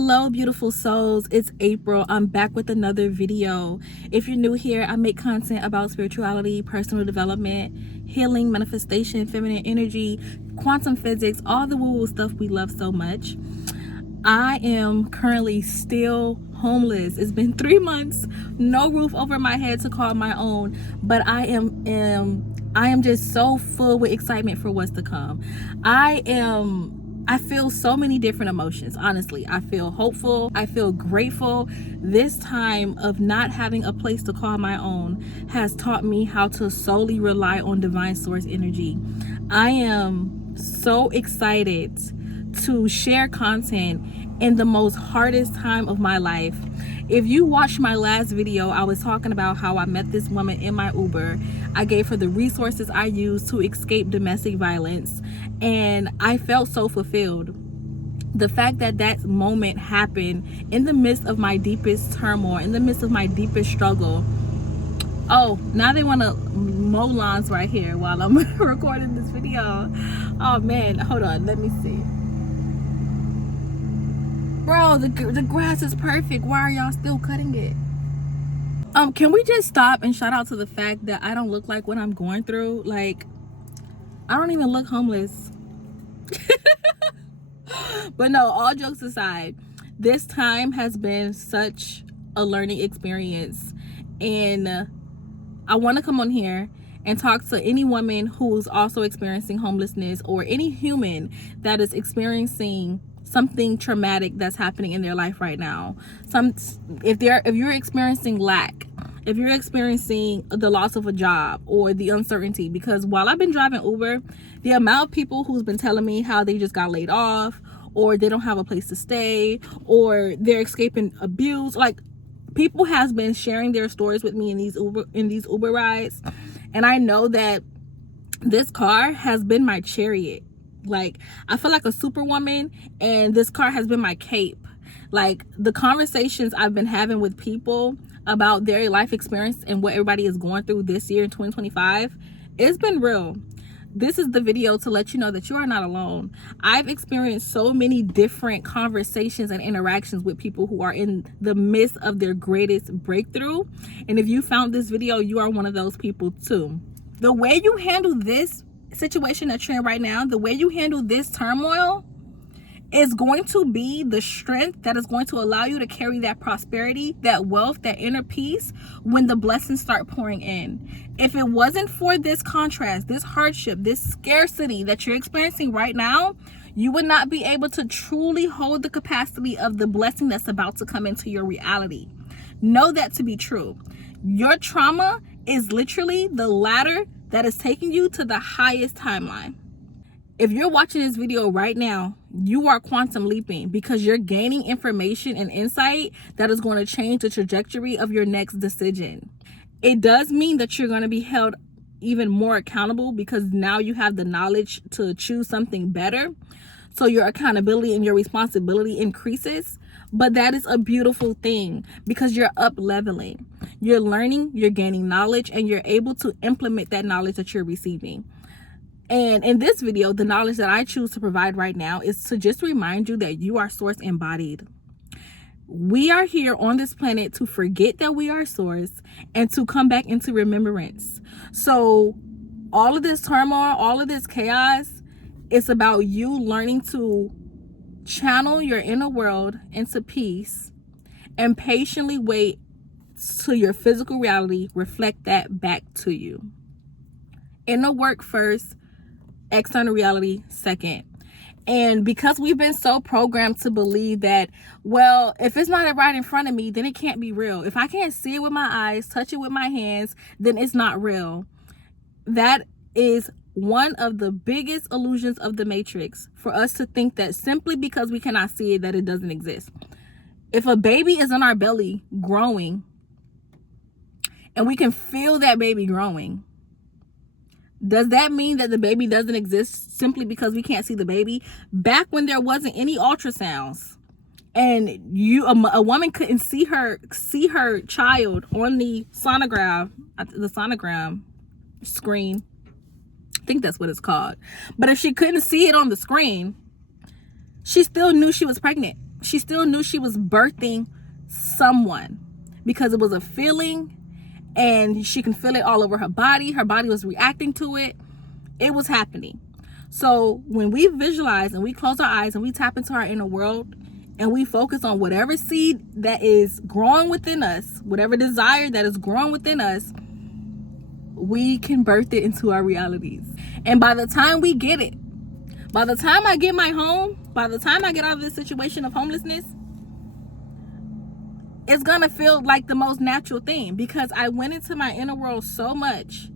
Hello beautiful souls, it's April. I'm back with another video. If you're new here, I make content about spirituality, personal development, healing, manifestation, feminine energy, quantum physics, all the woo-woo stuff we love so much. I am currently still homeless. It's been 3 months, no roof over my head to call my own, but I am just so full with excitement for what's to come. I feel so many different emotions, honestly. I feel hopeful, I feel grateful. This time of not having a place to call my own has taught me how to solely rely on divine source energy. I am so excited to share content in the most hardest time of my life. If you watched my last video, I was talking about how I met this woman in my Uber. I gave her the resources I used to escape domestic violence, and I felt so fulfilled. The fact that that moment happened in the midst of my deepest turmoil, in the midst of my deepest struggle. Oh, now they want to mow lawns right here while I'm recording this video. Oh man, hold on, let me see. Bro, the grass is perfect. Why are y'all still cutting it? Can we just stop and shout out to the fact that I don't look like what I'm going through? Like, I don't even look homeless. But no, all jokes aside, this time has been such a learning experience. And I want to come on here and talk to any woman who's also experiencing homelessness, or any human that is experiencing something traumatic that's happening in their life right now. If you're experiencing lack, if you're experiencing the loss of a job or the uncertainty, because while I've been driving Uber, the amount of people who's been telling me how they just got laid off, or they don't have a place to stay, or they're escaping abuse, like, people has been sharing their stories with me in these Uber rides, and I know that this car has been my chariot. Like, I feel like a superwoman, and this car has been my cape. Like, the conversations I've been having with people about their life experience and what everybody is going through this year in 2025, it's been real. This is the video to let you know that you are not alone. I've experienced so many different conversations and interactions with people who are in the midst of their greatest breakthrough. And if you found this video, you are one of those people too. The way you handle this situation that you're in right now, the way you handle this turmoil, is going to be the strength that is going to allow you to carry that prosperity, that wealth, that inner peace when the blessings start pouring in. If it wasn't for this contrast, this hardship, this scarcity that you're experiencing right now, you would not be able to truly hold the capacity of the blessing that's about to come into your reality. Know that to be true. Your trauma is literally the ladder that is taking you to the highest timeline. If you're watching this video right now, you are quantum leaping, because you're gaining information and insight that is going to change the trajectory of your next decision. It does mean that you're going to be held even more accountable, because now you have the knowledge to choose something better. So your accountability and your responsibility increases. But that is a beautiful thing, because you're up leveling. You're learning, you're gaining knowledge, and you're able to implement that knowledge that you're receiving. And in this video, the knowledge that I choose to provide right now is to just remind you that you are source embodied. We are here on this planet to forget that we are source and to come back into remembrance. So all of this turmoil, all of this chaos, it's about you learning to channel your inner world into peace and patiently wait till your physical reality reflect that back to you. Inner work first, external reality second. And because we've been so programmed to believe that, well, if it's not right in front of me, then it can't be real. If I can't see it with my eyes, touch it with my hands, then it's not real. That is one of the biggest illusions of the Matrix, for us to think that simply because we cannot see it, that it doesn't exist. If a baby is in our belly growing, and we can feel that baby growing, does that mean that the baby doesn't exist simply because we can't see the baby? Back when there wasn't any ultrasounds, and a woman couldn't see her child on the sonogram screen, I think that's what it's called. But if she couldn't see it on the screen, she still knew she was pregnant. she still knew she was birthing someone, because it was a feeling and she can feel it all over her body. Her body was reacting to it. It was happening. So when we visualize and we close our eyes and we tap into our inner world and we focus on whatever seed that is growing within us, whatever desire that is growing within us, we can birth it into our realities. And by the time we get it, by the time I get my home, by the time I get out of this situation of homelessness, it's gonna feel like the most natural thing, because I went into my inner world so much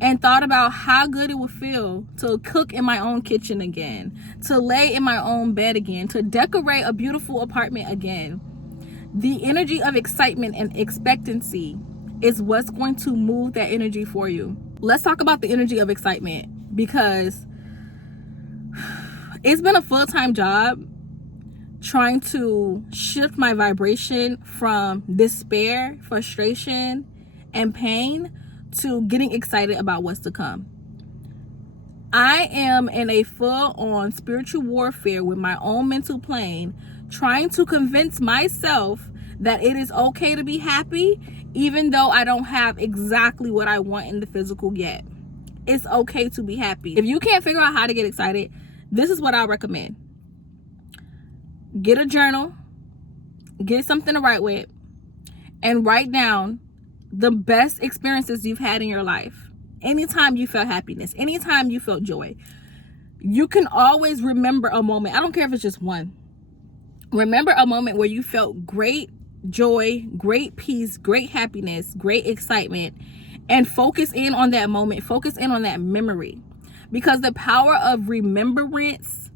and thought about how good it would feel to cook in my own kitchen again, to lay in my own bed again, to decorate a beautiful apartment again. The energy of excitement and expectancy is what's going to move that energy for you. Let's talk about the energy of excitement, because it's been a full-time job trying to shift my vibration from despair, frustration, and pain to getting excited about what's to come. I am in a full-on spiritual warfare with my own mental plane, trying to convince myself that it is okay to be happy, even though I don't have exactly what I want in the physical yet. It's okay to be happy. If you can't figure out how to get excited, this is what I recommend. Get a journal, get something to write with, and write down the best experiences you've had in your life. Anytime you felt happiness, anytime you felt joy, you can always remember a moment. I don't care if it's just one. Remember a moment where you felt great joy, great peace, great happiness, great excitement, and focus in on that moment, focus in on that memory. Because the power of remembrance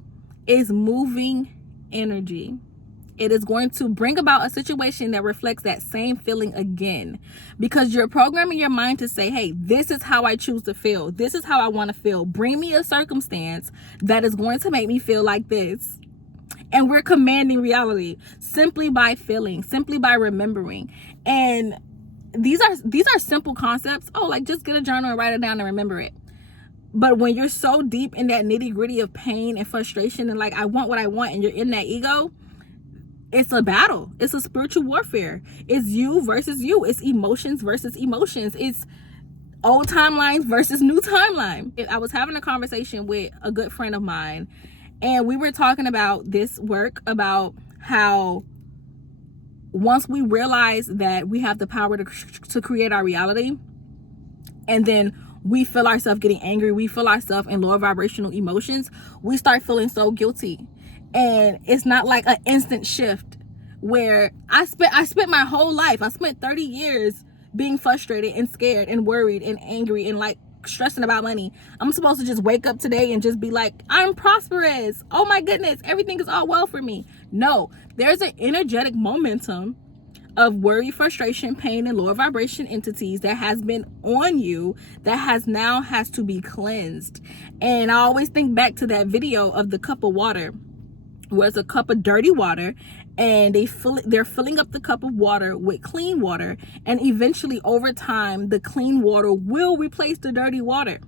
is moving energy. It is going to bring about a situation that reflects that same feeling again, because you're programming your mind to say, hey, this is how I choose to feel. This is how I want to feel. Bring me a circumstance that is going to make me feel like this. And we're commanding reality simply by feeling, simply by remembering. And these are simple concepts. Oh, like just get a journal and write it down and remember it. But when you're so deep in that nitty gritty of pain and frustration and like, I want what I want, and you're in that ego, it's a battle. It's a spiritual warfare. It's you versus you. It's emotions versus emotions. It's old timelines versus new timeline. I was having a conversation with a good friend of mine, and we were talking about this work, about how once we realize that we have the power to create our reality, and then we feel ourselves getting angry, we feel ourselves in lower vibrational emotions, we start feeling so guilty. And it's not like an instant shift where I spent my whole life, I spent 30 years being frustrated and scared and worried and angry and like stressing about money. I'm supposed to just wake up today and just be like, I'm prosperous. Oh my goodness, everything is all well for me. No, there's an energetic momentum of worry, frustration, pain, and lower vibration entities that has been on you that has to be cleansed. And I always think back to that video of the cup of water, where it's a cup of dirty water, and they're filling up the cup of water with clean water, and eventually over time the clean water will replace the dirty water.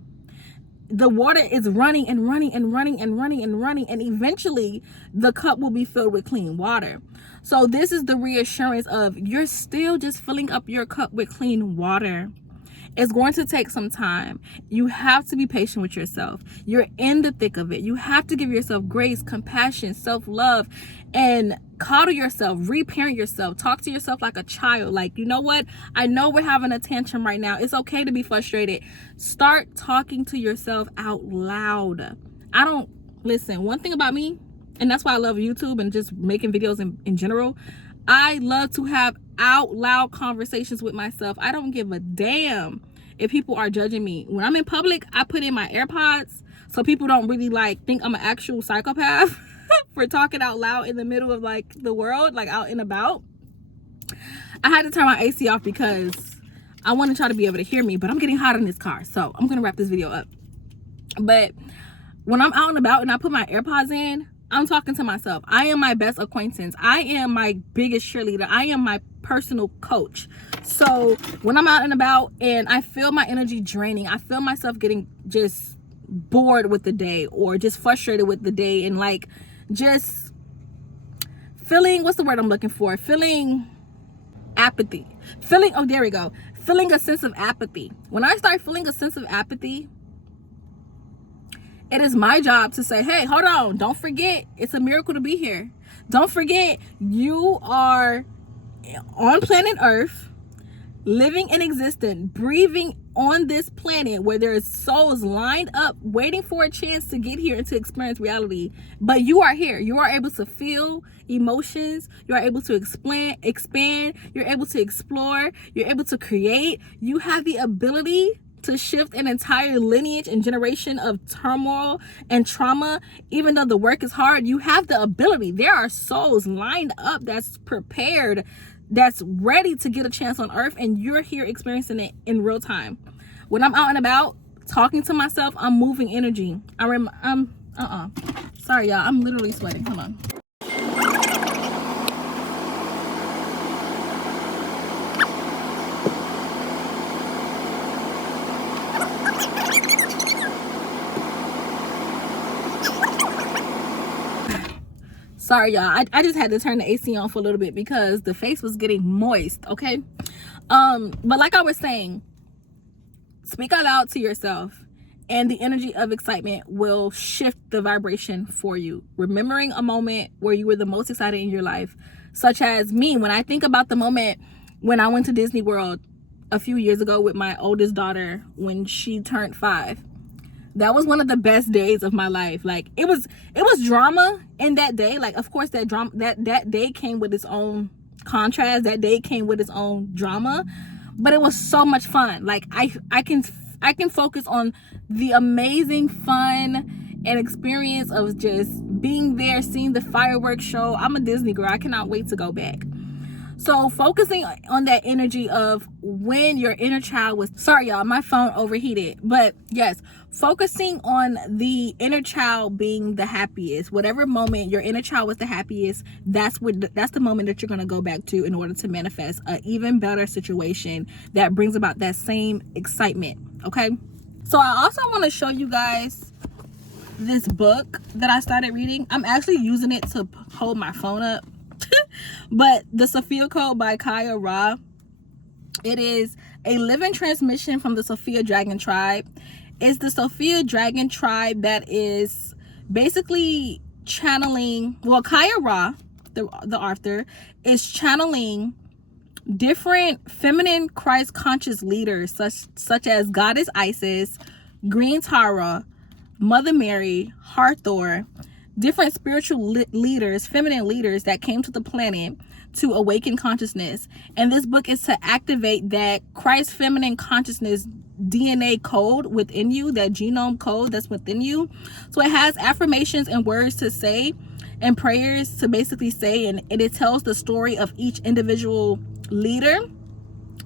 The water is running and running and running and running and running, and eventually the cup will be filled with clean water. So this is the reassurance of you're still just filling up your cup with clean water. It's going to take some time. You have to be patient with yourself. You're in the thick of it. You have to give yourself grace, compassion, self-love, and coddle yourself, reparent yourself. Talk to yourself like a child. Like, you know what? I know we're having a tantrum right now. It's okay to be frustrated. Start talking to yourself out loud. Listen, one thing about me, and that's why I love YouTube and just making videos in general, I love to have out loud conversations with myself. I don't give a damn if people are judging me. When I'm in public, I put in my AirPods so people don't really like think I'm an actual psychopath for talking out loud in the middle of like the world, like out and about. I had to turn my AC off because I want to try to be able to hear me, but I'm getting hot in this car, so I'm gonna wrap this video up. But when I'm out and about and I put my AirPods in, I'm talking to myself. I am my best acquaintance. I am my biggest cheerleader. I am my personal coach. So when I'm out and about and I feel my energy draining, I feel myself getting just bored with the day or just frustrated with the day and like just feeling, what's the word I'm looking for? Feeling apathy. Oh, there we go. Feeling a sense of apathy. When I start feeling a sense of apathy, it is my job to say, hey, hold on. Don't forget, it's a miracle to be here. Don't forget, you are on planet Earth, living and existing, breathing on this planet where there is souls lined up waiting for a chance to get here and to experience reality. But you are here. You are able to feel emotions. You are able to expand. You're able to explore. You're able to create. You have the ability to shift an entire lineage and generation of turmoil and trauma. Even though the work is hard, you have the ability. There are souls lined up that's prepared, that's ready to get a chance on earth, and you're here experiencing it in real time. When I'm out and about talking to myself, I'm moving energy. Sorry y'all, I'm literally sweating. Hold on. Sorry y'all, I just had to turn the AC on for a little bit because the face was getting moist. Okay, but like I was saying, speak out loud to yourself, and the energy of excitement will shift the vibration for you. Remembering a moment where you were the most excited in your life, such as me, when I think about the moment when I went to Disney World a few years ago with my oldest daughter when she turned 5. That was one of the best days of my life. Like, it was drama in that day. Like, of course, that drama, that day came with its own contrast. That day came with its own drama, but it was so much fun. Like, I can focus on the amazing fun and experience of just being there, seeing the fireworks show. I'm a Disney girl. I cannot wait to go back. So focusing on that energy of when your inner child was, sorry y'all, my phone overheated, but yes, focusing on the inner child being the happiest. Whatever moment your inner child was the happiest, that's the moment that you're going to go back to in order to manifest an even better situation that brings about that same excitement. Okay, so I also want to show you guys this book that I started reading. I'm actually using it to hold my phone up. But the Sophia Code by Kaya Ra, it is a living transmission from the Sophia Dragon Tribe. It's the Sophia Dragon Tribe that is basically channeling, well, Kaya Ra, the author, is channeling different feminine Christ conscious leaders such as Goddess Isis, Green Tara, Mother Mary, Hathor, different spiritual leaders, feminine leaders that came to the planet to awaken consciousness. And this book is to activate that Christ feminine consciousness DNA code within you, that genome code that's within you. So it has affirmations and words to say and prayers to basically say, and it tells the story of each individual leader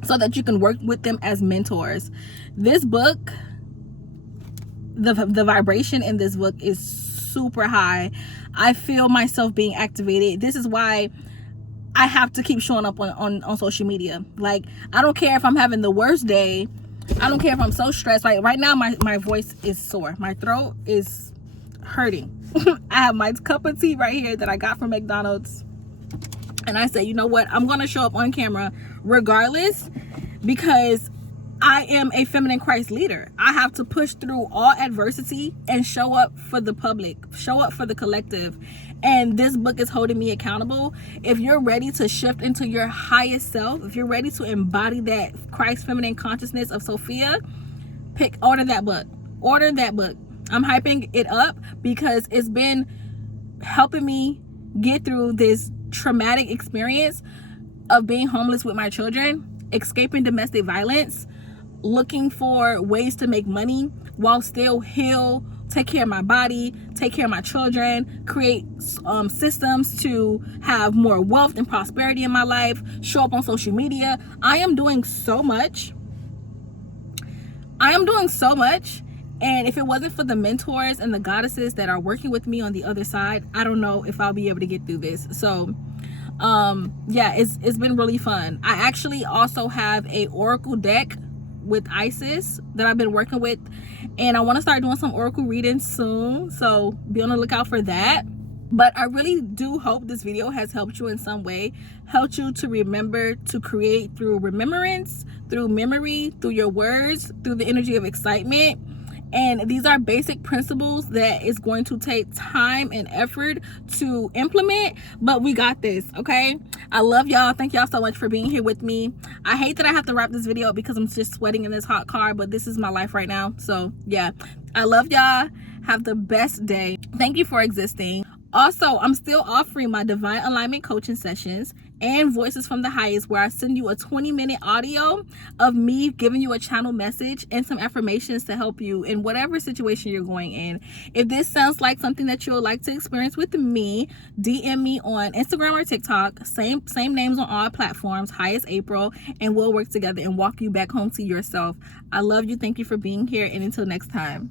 so that you can work with them as mentors. This book, the vibration in this book is super high. I feel myself being activated. This is why I have to keep showing up on social media. Like, I don't care if I'm having the worst day. I don't care if I'm so stressed. Like right now, my voice is sore. My throat is hurting. I have my cup of tea right here that I got from McDonald's. And I say, you know what? I'm going to show up on camera regardless, because I am a feminine Christ leader. I have to push through all adversity and show up for the public, show up for the collective. And this book is holding me accountable. If you're ready to shift into your highest self, if you're ready to embody that Christ feminine consciousness of Sophia, order that book. Order that book. I'm hyping it up because it's been helping me get through this traumatic experience of being homeless with my children, escaping domestic violence, looking for ways to make money while still heal, take care of my body, take care of my children, create systems to have more wealth and prosperity in my life, show up on social media. I am doing so much. And if it wasn't for the mentors and the goddesses that are working with me on the other side, I don't know if I'll be able to get through this. So yeah, it's been really fun. I actually also have a oracle deck with Isis that I've been working with, and I want to start doing some oracle readings soon, so be on the lookout for that. But I really do hope this video has helped you in some way, helped you to remember to create through remembrance, through memory, through your words, through the energy of excitement. And these are basic principles that is going to take time and effort to implement, but we got this, okay? I love y'all. Thank y'all so much for being here with me. I hate that I have to wrap this video up because I'm just sweating in this hot car, but this is my life right now. So yeah, I love y'all. Have the best day. Thank you for existing. Also, I'm still offering my Divine Alignment coaching sessions and Voices from the Highest, where I send you a 20-minute audio of me giving you a channel message and some affirmations to help you in whatever situation you're going in. If this sounds like something that you would like to experience with me, DM me on Instagram or TikTok. Same names on all platforms, Highest April, and we'll work together and walk you back home to yourself. I love you. Thank you for being here, and until next time.